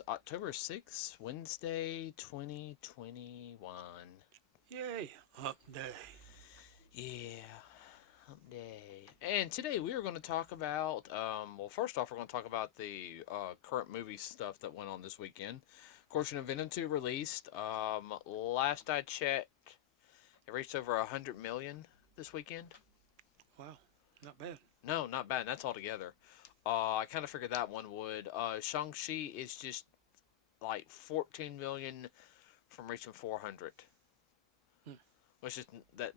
is October 6th, Wednesday, 2021. Yay, hump day. Yeah, hump day. And today we are going to talk about, first off, we're going to talk about the current movie stuff that went on this weekend. Of course, Venom 2 released. Last I checked, it reached over 100 million this weekend. Wow, not bad. No, not bad. That's all together. I kind of figured that one would. Shang-Chi is just like 14 million from reaching 400, Hmm. which is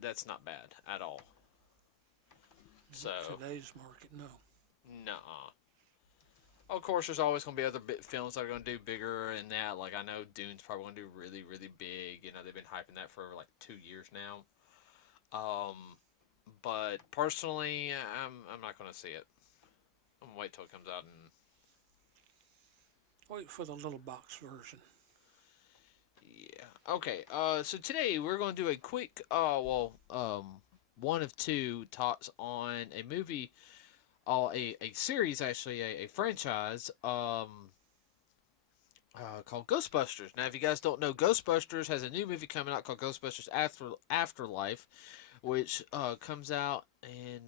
that's not bad at all. So, Today's market, no. nah. Of course, there's always going to be other films that are going to do bigger than that. Like, I know Dune's probably going to do really, really big. They've been hyping that for like 2 years now. Um, but personally, I'm not going to see it. I'm going to wait till it comes out. And Wait for the little box version. yeah. Okay. So today we're going to do a quick, one of two talks on a movie, a series actually, a franchise, called Ghostbusters. Now, if you guys don't know, Ghostbusters has a new movie coming out called Ghostbusters Afterlife, which comes out in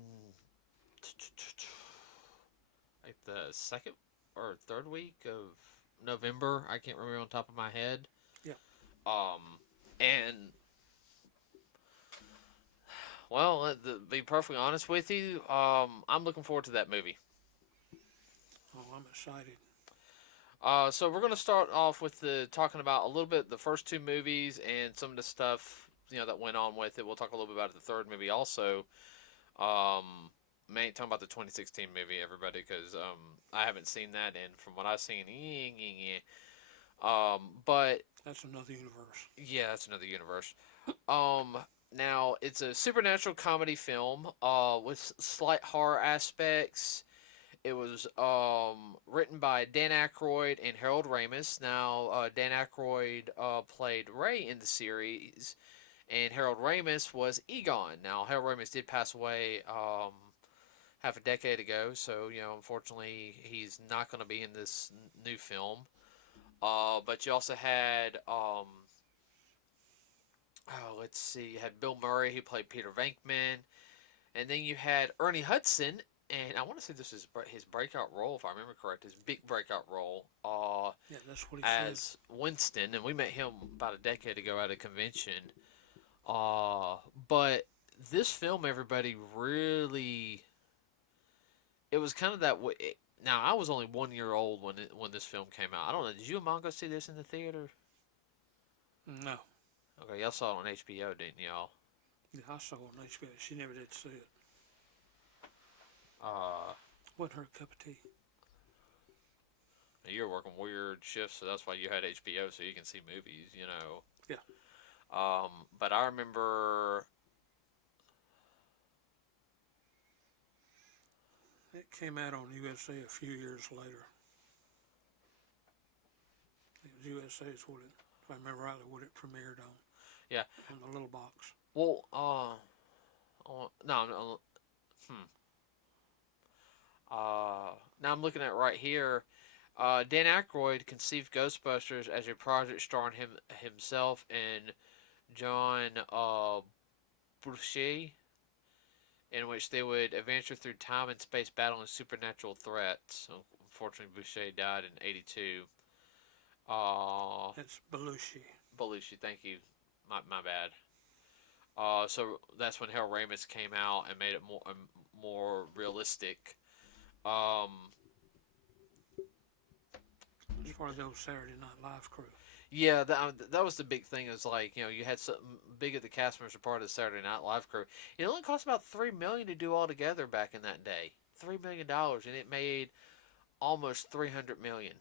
like the second or third week of November. I can't remember on top of my head. Yeah. And well, to be perfectly honest with you, I'm looking forward to that movie. Oh, I'm excited. So we're gonna start off with the talking about a little bit the first two movies and some of the stuff that went on with it. We'll talk a little bit about the third movie also. Um, Man, talking about the 2016 movie, everybody, because I haven't seen that, and from what I've seen, but That's another universe. yeah, that's another universe. Um, Now it's a supernatural comedy film, with slight horror aspects. It was written by Dan Aykroyd and Harold Ramis. Now, Dan Aykroyd played Ray in the series, and Harold Ramis was Egon. Now, Harold Ramis did pass away half a decade ago, so unfortunately, he's not going to be in this new film. But you also had let's see, you had Bill Murray who played Peter Venkman, and then you had Ernie Hudson, and I want to say this is his breakout role, if I remember correct, his big breakout role, Yeah, that's what he said. as Winston, and we met him about a decade ago at a convention. But this film, everybody really, it was kind of that way. Now, I was only 1 year old when this film came out. I don't know. Did you and Mom go see this in the theater? No. Okay, y'all saw it on HBO, didn't y'all? Yeah, I saw it on HBO. She never did see it. Uh, Wasn't her cup of tea. you're working weird shifts, so that's why you had HBO, so you can see movies. Yeah. But I remember. It came out on USA a few years later. It was USA's what it, if I remember rightly, what it premiered on. Yeah. On the little box. Well, no, no. Now I'm looking at it right here. Dan Aykroyd conceived Ghostbusters as a project starring himself and John Boucher, in which they would adventure through time and space battling supernatural threats. Unfortunately, Boucher died in '82. That's Belushi. Belushi, thank you. My bad. So that's when Harold Ramis came out and made it more realistic. Um, As far as the old Saturday Night Live crew. yeah, that was the big thing. Is like you had something big at the cast members were part of the Saturday Night Live crew. It only cost about $3 million to do all together back in that day. $3 million, and it made almost $300 million.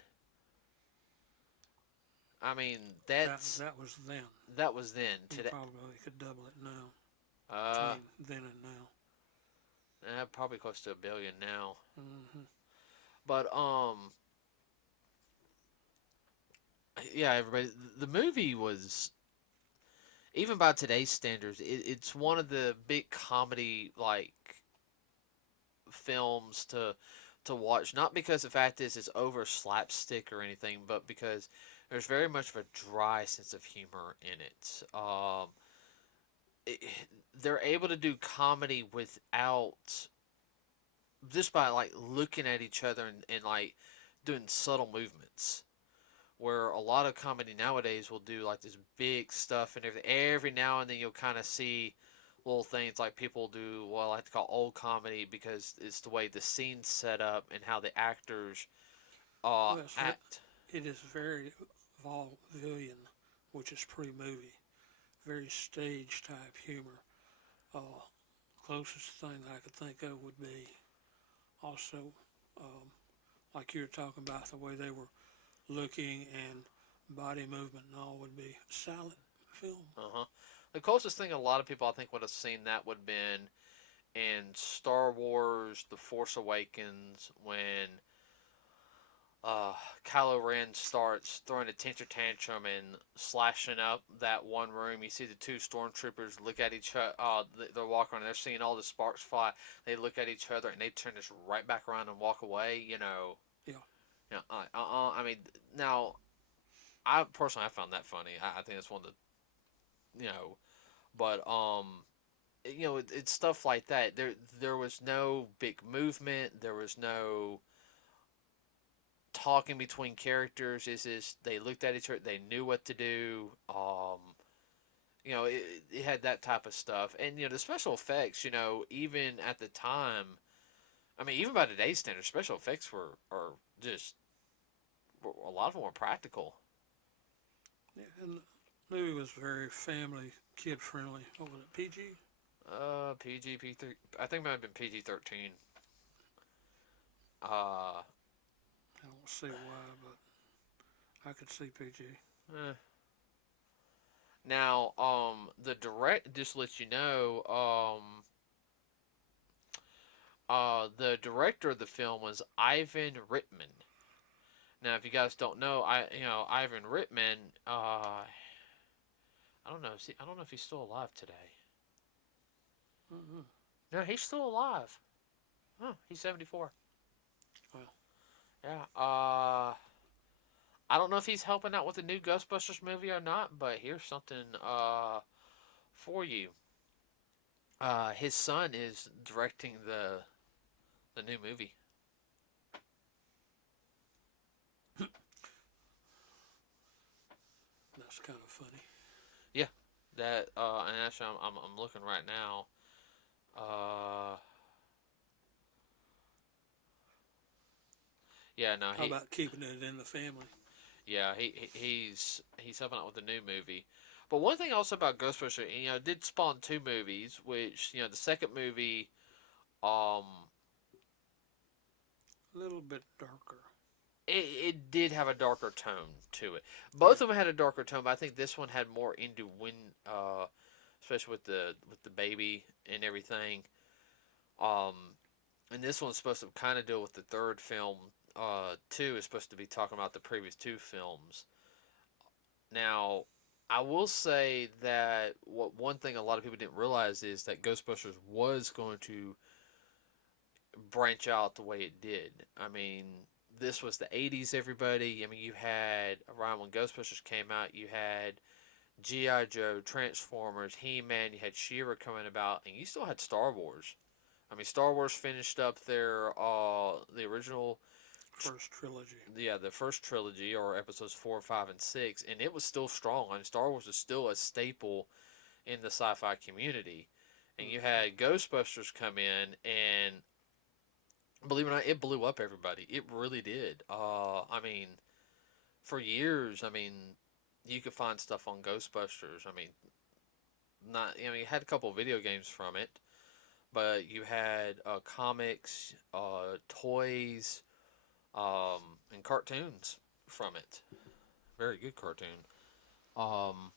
I mean, That was then. that was then. You Today, probably could double it now. uh, Between then and now. probably close to $1 billion now. Mm-hmm. But yeah, everybody, the movie was, even by today's standards, it's one of the big comedy like films to to watch. Not because the fact is it's over slapstick or anything, but because there's very much of a dry sense of humor in it. It they're able to do comedy without just by like looking at each other and like doing subtle movements. Where a lot of comedy nowadays will do like this big stuff and everything. Every now and then you'll kind of see little things like people do what I like to call old comedy because it's the way the scene's set up and how the actors Well, act. it is very vaudevillian, which is pre-movie, very stage type humor. Uh, Closest thing I could think of would be also, um, like you were talking about, the way they were looking and body movement and all would be silent film. Uh huh. The closest thing a lot of people I think would have seen that would have been in Star Wars: The Force Awakens when uh, Kylo Ren starts throwing a temper tantrum and slashing up that one room. You see the two stormtroopers look at each other. They're walking and they're seeing all the sparks fly. They look at each other and they turn this right back around and walk away. Yeah. I mean, now I personally I found that funny. I think it's one of the but it's stuff like that. There was no big movement. There was no talking between characters. Is this they looked at each other, they knew what to do. It had that type of stuff, and the special effects. Even at the time, I mean, even by today's standards, special effects are just a lot of them were practical. Yeah, and the movie was very family, kid friendly. What was it, PG? PG P3. I think it might have been PG-13. Uh, I don't see why, but I could see PG. eh. Now, just to let you know, the director of the film was Ivan Reitman. Now, if you guys don't know, Ivan Reitman, I don't know. See, I don't know if he's still alive today. Mm-hmm. No, he's still alive. Huh, he's 74. Well, Yeah. I don't know if he's helping out with the new Ghostbusters movie or not, but here's something for you. His son is directing the new movie. that's kind of funny. Yeah, that and actually I'm looking right now. Uh, yeah, no, How about keeping it in the family? he's helping out with the new movie. But one thing also about Ghostbusters, it did spawn two movies, which the second movie, um, A little bit darker. it did have a darker tone to it. Both of them had a darker tone, but I think this one had more into especially with the baby and everything. Um, and this one's supposed to kind of deal with the third film. Two is supposed to be talking about the previous two films. Now, I will say that one thing a lot of people didn't realize is that Ghostbusters was going to branch out the way it did. I mean, this was the 80s, everybody. I mean, you had, around when Ghostbusters came out, you had G.I. Joe, Transformers, He-Man, you had She-Ra coming about, and you still had Star Wars. I mean, Star Wars finished up the original First trilogy. yeah, the first trilogy, or episodes 4, 5, and 6, and it was still strong. I mean, Star Wars is still a staple in the sci-fi community. And you had Ghostbusters come in, and believe it or not, it blew up everybody. It really did. I mean, for years, I mean, you could find stuff on Ghostbusters. I mean, you had a couple of video games from it, but you had comics, toys, and cartoons from it. Very good cartoon. Um,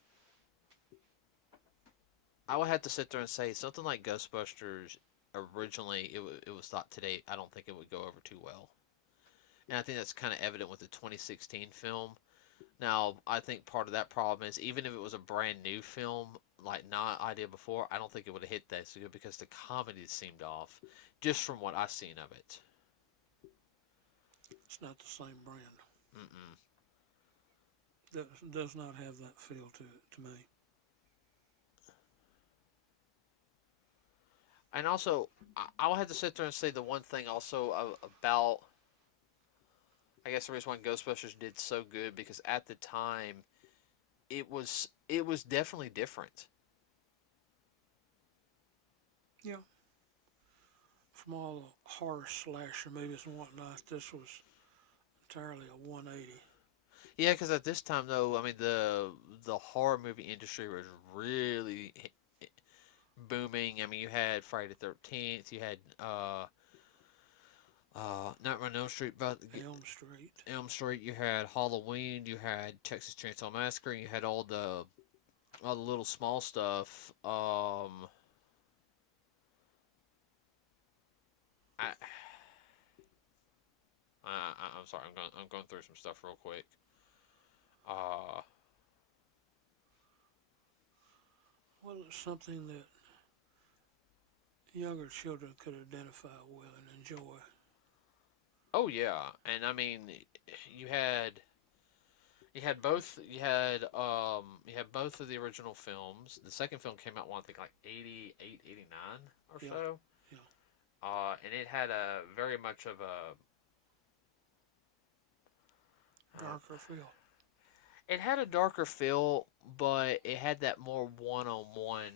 I would have to sit there and say something like Ghostbusters. Originally, it was thought today. I don't think it would go over too well, and I think that's kind of evident with the 2016 film. Now, I think part of that problem is even if it was a brand new film, like not idea before, I don't think it would have hit that so good because the comedy seemed off, just from what I've seen of it. It's not the same brand. Mm-mm. That does not have that feel to me. And also, I'll have to sit there and say the one thing also about, I guess the reason why Ghostbusters did so good because at the time it was definitely different. Yeah, from all the horror slasher movies and whatnot, this was entirely a 180. Yeah, because at this time though, I mean the horror movie industry was really booming. I mean, you had Friday the 13th, you had not Run Elm Street, but Elm Street. Elm Street. You had Halloween. You had Texas Chainsaw Massacre. You had all the little small stuff. I, I'm sorry. I'm going through some stuff real quick. Uh, Well, it's something that younger children could identify with and enjoy. oh yeah, and I mean, you had you had both of the original films. The second film came out, I think, like 88, 89 or Yeah, so. yeah. And it had a very much of a uh, Darker feel. it had a darker feel, but it had that more one-on-one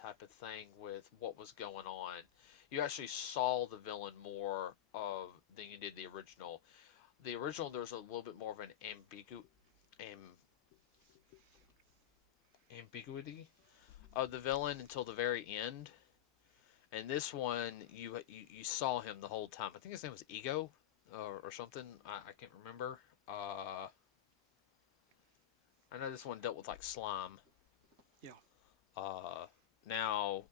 type of thing with what was going on. You actually saw the villain more of than you did the original. The original, there was a little bit more of an ambiguity of the villain until the very end. And this one, you saw him the whole time. I think his name was Ego, or something. I can't remember. I know this one dealt with like slime. Yeah. Uh, Now,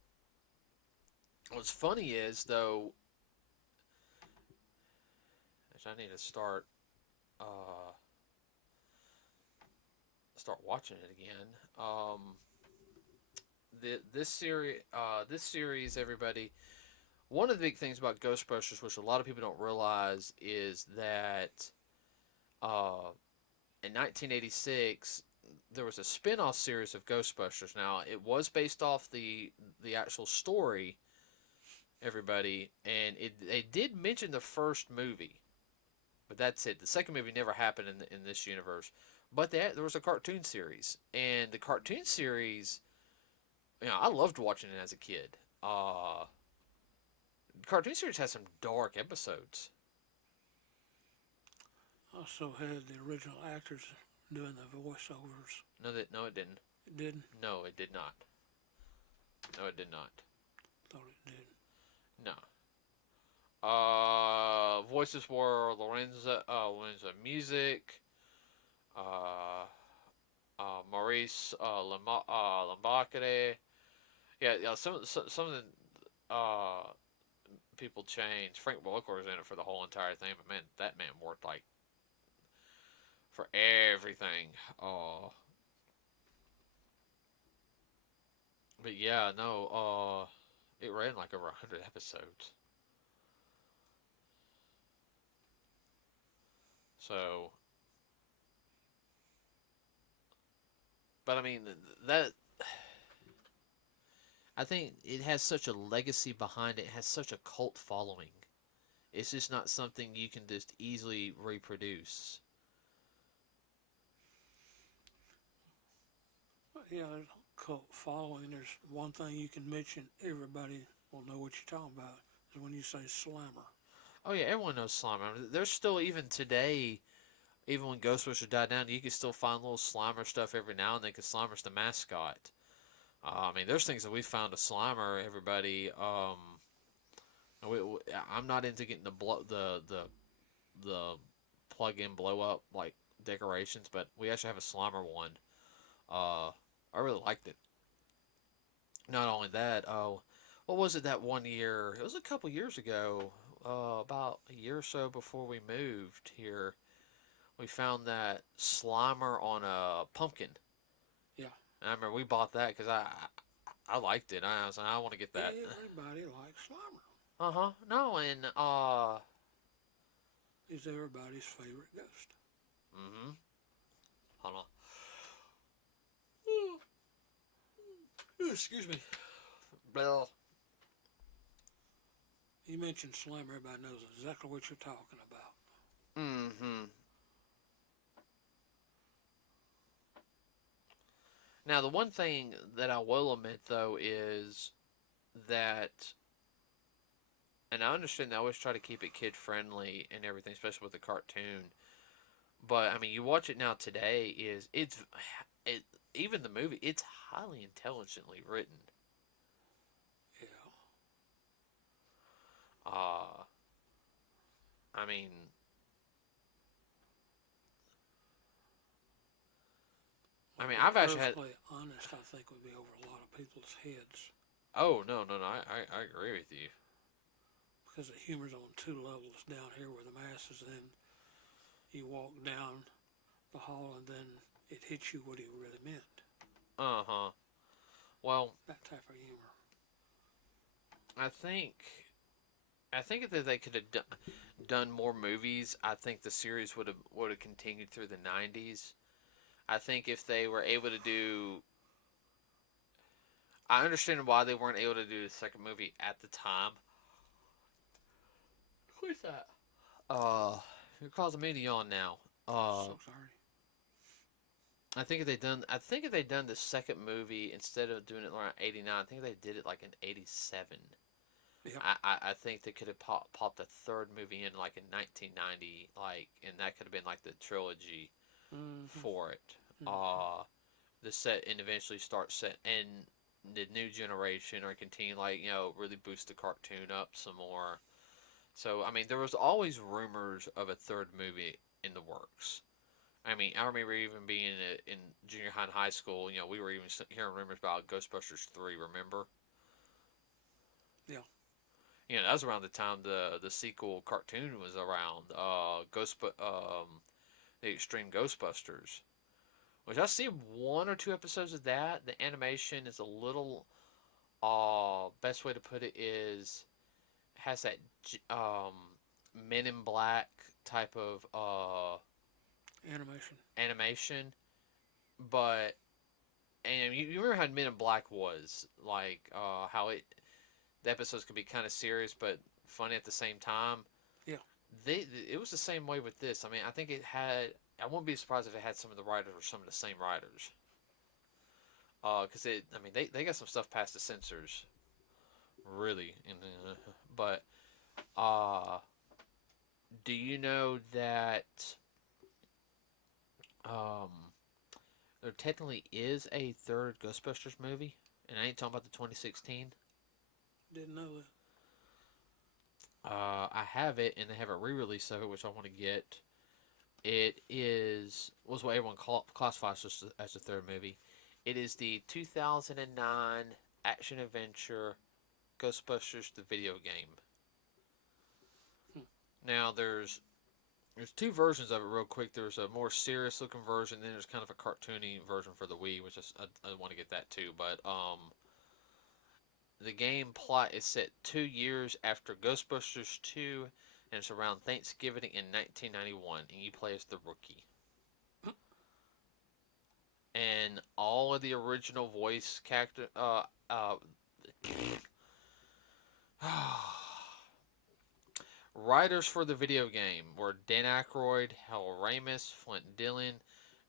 what's funny is though, is I need to uh, start watching it again. This series, everybody. One of the big things about Ghostbusters, which a lot of people don't realize, is that uh, in 1986 there was a spin-off series of Ghostbusters. Now it was based off the actual story, everybody, and they did mention the first movie, but that's it. The second movie never happened in this universe. But there was a cartoon series, and the cartoon series, I loved watching it as a kid. The cartoon series has some dark episodes. Also had the original actors doing the voiceovers. No, it didn't. It didn't. No, it did not. No, it did not. Thought it did. No. Voices were Lorenza Music, uh, Maurice Lambacade. Yeah. Some of the people changed. Frank Welker was in it for the whole entire thing, but man, that man worked like for everything. But yeah, no. It ran like over 100 episodes. So, but I mean that. I think it has such a legacy behind it. It has such a cult following. It's just not something you can just easily reproduce. Yeah, there's a cult following. There's one thing you can mention. Everybody will know what you're talking about. Is when you say slammer. Oh yeah, everyone knows Slimer. There's still even today, even when Ghostbusters died down, you can still find little Slimer stuff every now and then because Slimer's the mascot. I mean, there's things that we found a Slimer. Everybody, I'm not into getting the plug-in blow-up like decorations, but we actually have a Slimer one. Uh, I really liked it. Not only that, what was it that one year? It was a couple years ago, about a year or so before we moved here. We found that Slimer on a pumpkin. Yeah. And I remember we bought that because I liked it. I was like, I want to get that. Everybody likes slammer. No, and is everybody's favorite ghost. Mm-hmm. Hold on. Excuse me. Well, You mentioned Slim, everybody knows exactly what you're talking about. mm-hmm. Now, the one thing that I will admit, though, is that, and I understand they always try to keep it kid friendly and everything, especially with the cartoon. But I mean, you watch it now today, it even the movie, it's highly intelligently written. Yeah. Uh, I mean, Well, to be I've actually had. perfectly honest, I think would be over a lot of people's heads Oh no, no, no! I agree with you. because the humor's on two levels down here where the masses, and then you walk down the hall and then it hits you what he really meant. Uh huh. Well, That type of humor. I think I think that they could have done more movies. I think the series would have continued through the '90s. I think if they were able to do, I understand why they weren't able to do the second movie at the time. Who's that? You're causing me to yawn now. So sorry. I think if they'd done the second movie instead of doing it around '89, I think they did it like in '87. Yep. I think they could have popped a third movie in like in 1990, like, and that could have been like the trilogy Mm-hmm. for it. Mm-hmm. The set and eventually start set and the new generation or continue, like, really boost the cartoon up some more. So I mean, there was always rumors of a third movie in the works. I mean, I remember even being in junior high and high school. We were even hearing rumors about Ghostbusters 3. Remember? Yeah. That was around the time the sequel cartoon was around. The Extreme Ghostbusters, which I see one or two episodes of that. The animation is a little. Best way to put it is has that um Men in Black type of Animation. animation, but and you remember how Men in Black was like, how the episodes could be kind of serious but funny at the same time. Yeah. It was the same way with this. I mean, I think it had. I wouldn't be surprised if it had some of the writers or some of the same writers. Because I mean, they got some stuff past the censors, really. But uh, do you know that um, there technically is a third Ghostbusters movie, and I ain't talking about the 2016. Didn't know that. I have it, and they have a re-release of it, which I want to get. It was what everyone classifies as the third movie. It is the 2009 action adventure Ghostbusters the video game. Hmm. Now there's two versions of it real quick. There's a more serious looking version, then there's kind of a cartoony version for the Wii, which I want to get that too. But the game plot is set 2 years after Ghostbusters 2, and it's around Thanksgiving in 1991, and you play as the rookie. And all of the original voice character, writers for the video game were Dan Aykroyd, Hal Ramis, Flint Dillon,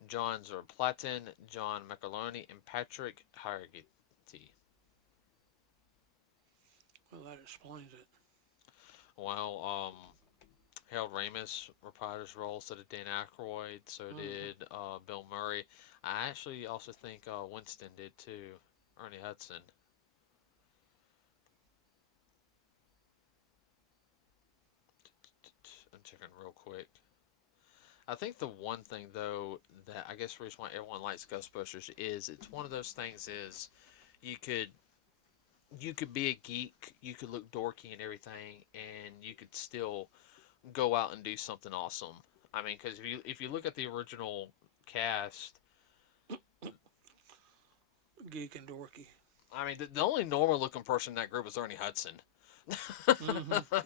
John Zerplatin, John McAloney, and Patrick Hargitay. Well, that explains it. Well, Harold Ramis reprised his role, so did Dan Aykroyd, so Mm-hmm. did Bill Murray. I actually also think Winston did too, Ernie Hudson. I'm checking real quick. I think the one thing though that I guess the reason why everyone likes Ghostbusters is it's one of those things is you could you could be a geek, you could look dorky and everything, and you could still go out and do something awesome. I mean, because if you look at the original cast, Geek and dorky. I mean, the only normal looking person in that group was Ernie Hudson. Mm-hmm.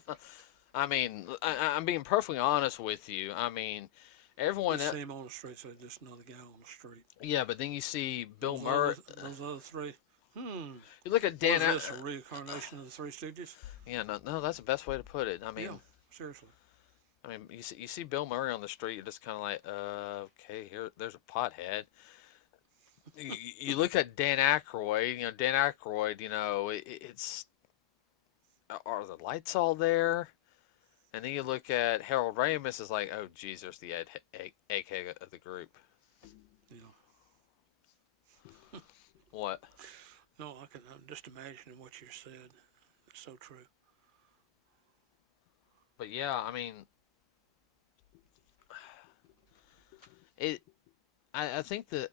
I mean, I'm being perfectly honest with you. I mean, everyone. Just see him on the street, so just another guy on the street. Yeah, but then you see Bill Those Murray. other, those other three. Hmm. You look at What Dan. is this? A reincarnation of the Three Stooges? Yeah, no, no, that's the best way to put it. Yeah. Seriously. You see Bill Murray on the street. You're just kind of like, okay, there's a pothead. You look at Dan Aykroyd. Dan Aykroyd. It's are the lights all there? And then you look at Harold Ramis. Is like, oh, geez, there's the AK of the group. Yeah. What? No, I'm just imagining what you said. It's so true. But yeah, I mean, it. I think that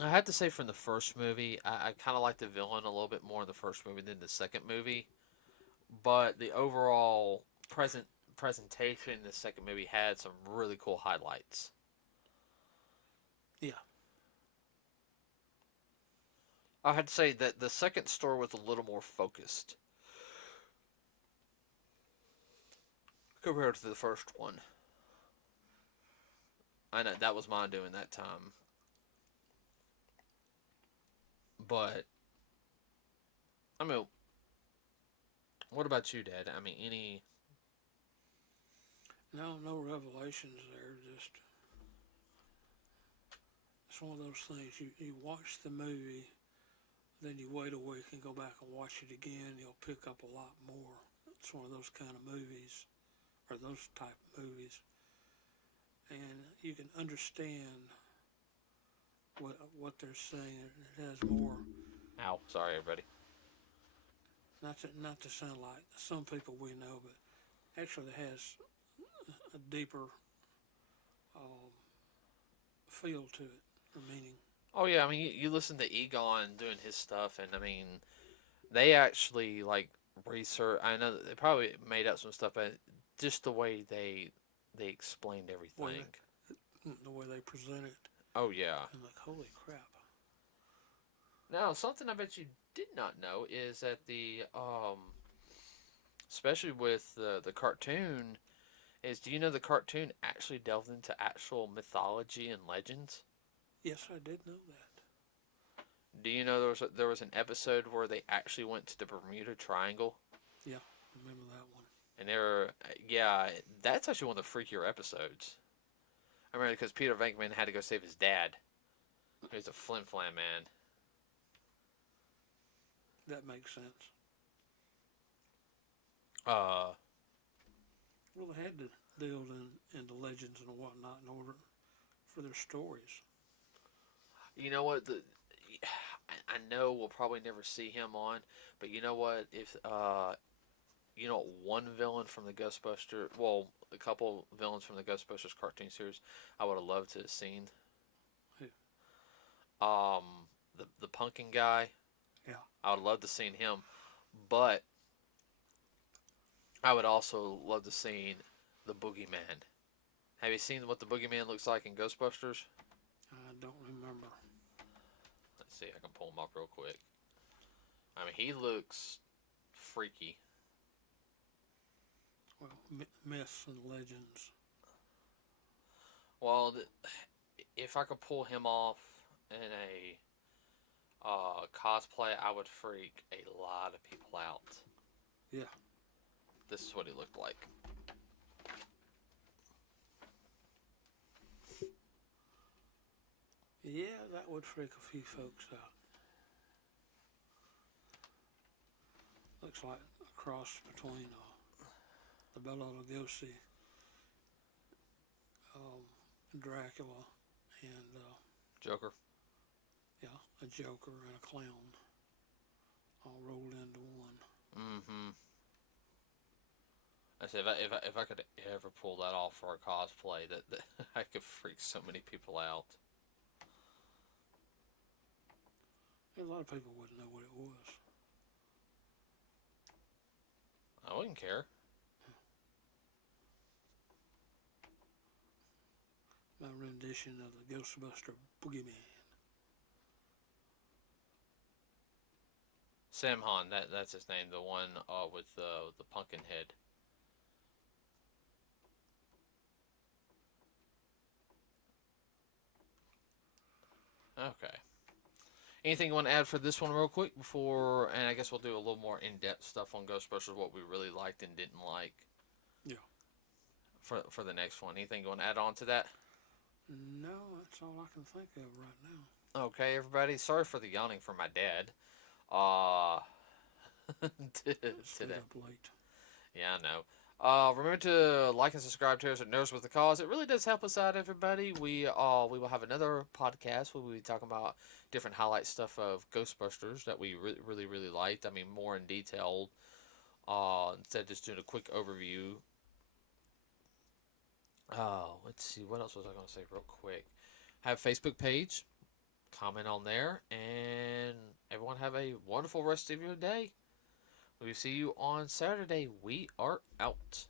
I have to say from the first movie, I kind of like the villain a little bit more in the first movie than the second movie. But the overall presentation in the second movie had some really cool highlights. Yeah. I had to say that the second story was a little more focused compared to the first one. I know that was my doing that time. But, I mean, what about you, Dad? I mean, any. No revelations there. Just it's one of those things. You watch the movie, then you wait a week and go back and watch it again. You'll pick up a lot more. It's one of those kind of movies, or those type of movies, and you can understand what they're saying. It has more. Ow, sorry, everybody. Not to sound like some people we know, but actually it has a deeper um, feel to it, or meaning. Oh, yeah, I mean, you listen to Egon doing his stuff, and I mean, they actually, like, research. I know that they probably made up some stuff, but just the way they explained everything. The way they present it. Oh, yeah. I'm like, holy crap. Now, something I bet you did not know is that especially with the cartoon, do you know the cartoon actually delved into actual mythology and legends? Yes, I did know that. Do you know there was an episode where they actually went to the Bermuda Triangle? Yeah, I remember that one. And yeah, that's actually one of the freakier episodes. I remember because Peter Venkman had to go save his dad. He was a flim flam man. That makes sense. Uh, Well, they had to deal into legends and whatnot in order for their stories. you know what? I know we'll probably never see him on, but you know what? If one villain from the Ghostbusters, well, a couple villains from the Ghostbusters cartoon series, I would have loved to have seen. Who? The pumpkin guy. Yeah. I would love to seen him, but I would also love to seen the Boogeyman. Have you seen what the Boogeyman looks like in Ghostbusters? I don't remember. Let's see. I can pull him up real quick. I mean, he looks freaky. Well, myths and legends. Well, if I could pull him off in a cosplay, I would freak a lot of people out. Yeah. This is what he looked like. Yeah, that would freak a few folks out. Looks like a cross between the Bela Lugosi, Dracula, and Joker. yeah, a Joker and a clown, all rolled into one. Mm-hmm. I said if I could ever pull that off for a cosplay, that I could freak so many people out. A lot of people wouldn't know what it was. I wouldn't care. My rendition of the Ghostbuster Boogeyman. Sam Han, that's his name, the one with the pumpkin head. Okay. Anything you want to add for this one, real quick, before? And I guess we'll do a little more in-depth stuff on Ghostbusters, what we really liked and didn't like Yeah. for the next one. Anything you want to add on to that? No, that's all I can think of right now. Okay, everybody. Sorry for the yawning from my dad. Uh, Stayed today. up late. Yeah, I know. Remember to like and subscribe to us at Nerds with the Cause. It really does help us out, everybody. We will have another podcast where we'll be talking about different highlight stuff of Ghostbusters that we really liked. I mean, more in detail. Instead of just doing a quick overview. Let's see. What else was I going to say real quick? Have a Facebook page. Comment on there, and everyone have a wonderful rest of your day. We will see you on Saturday. We are out.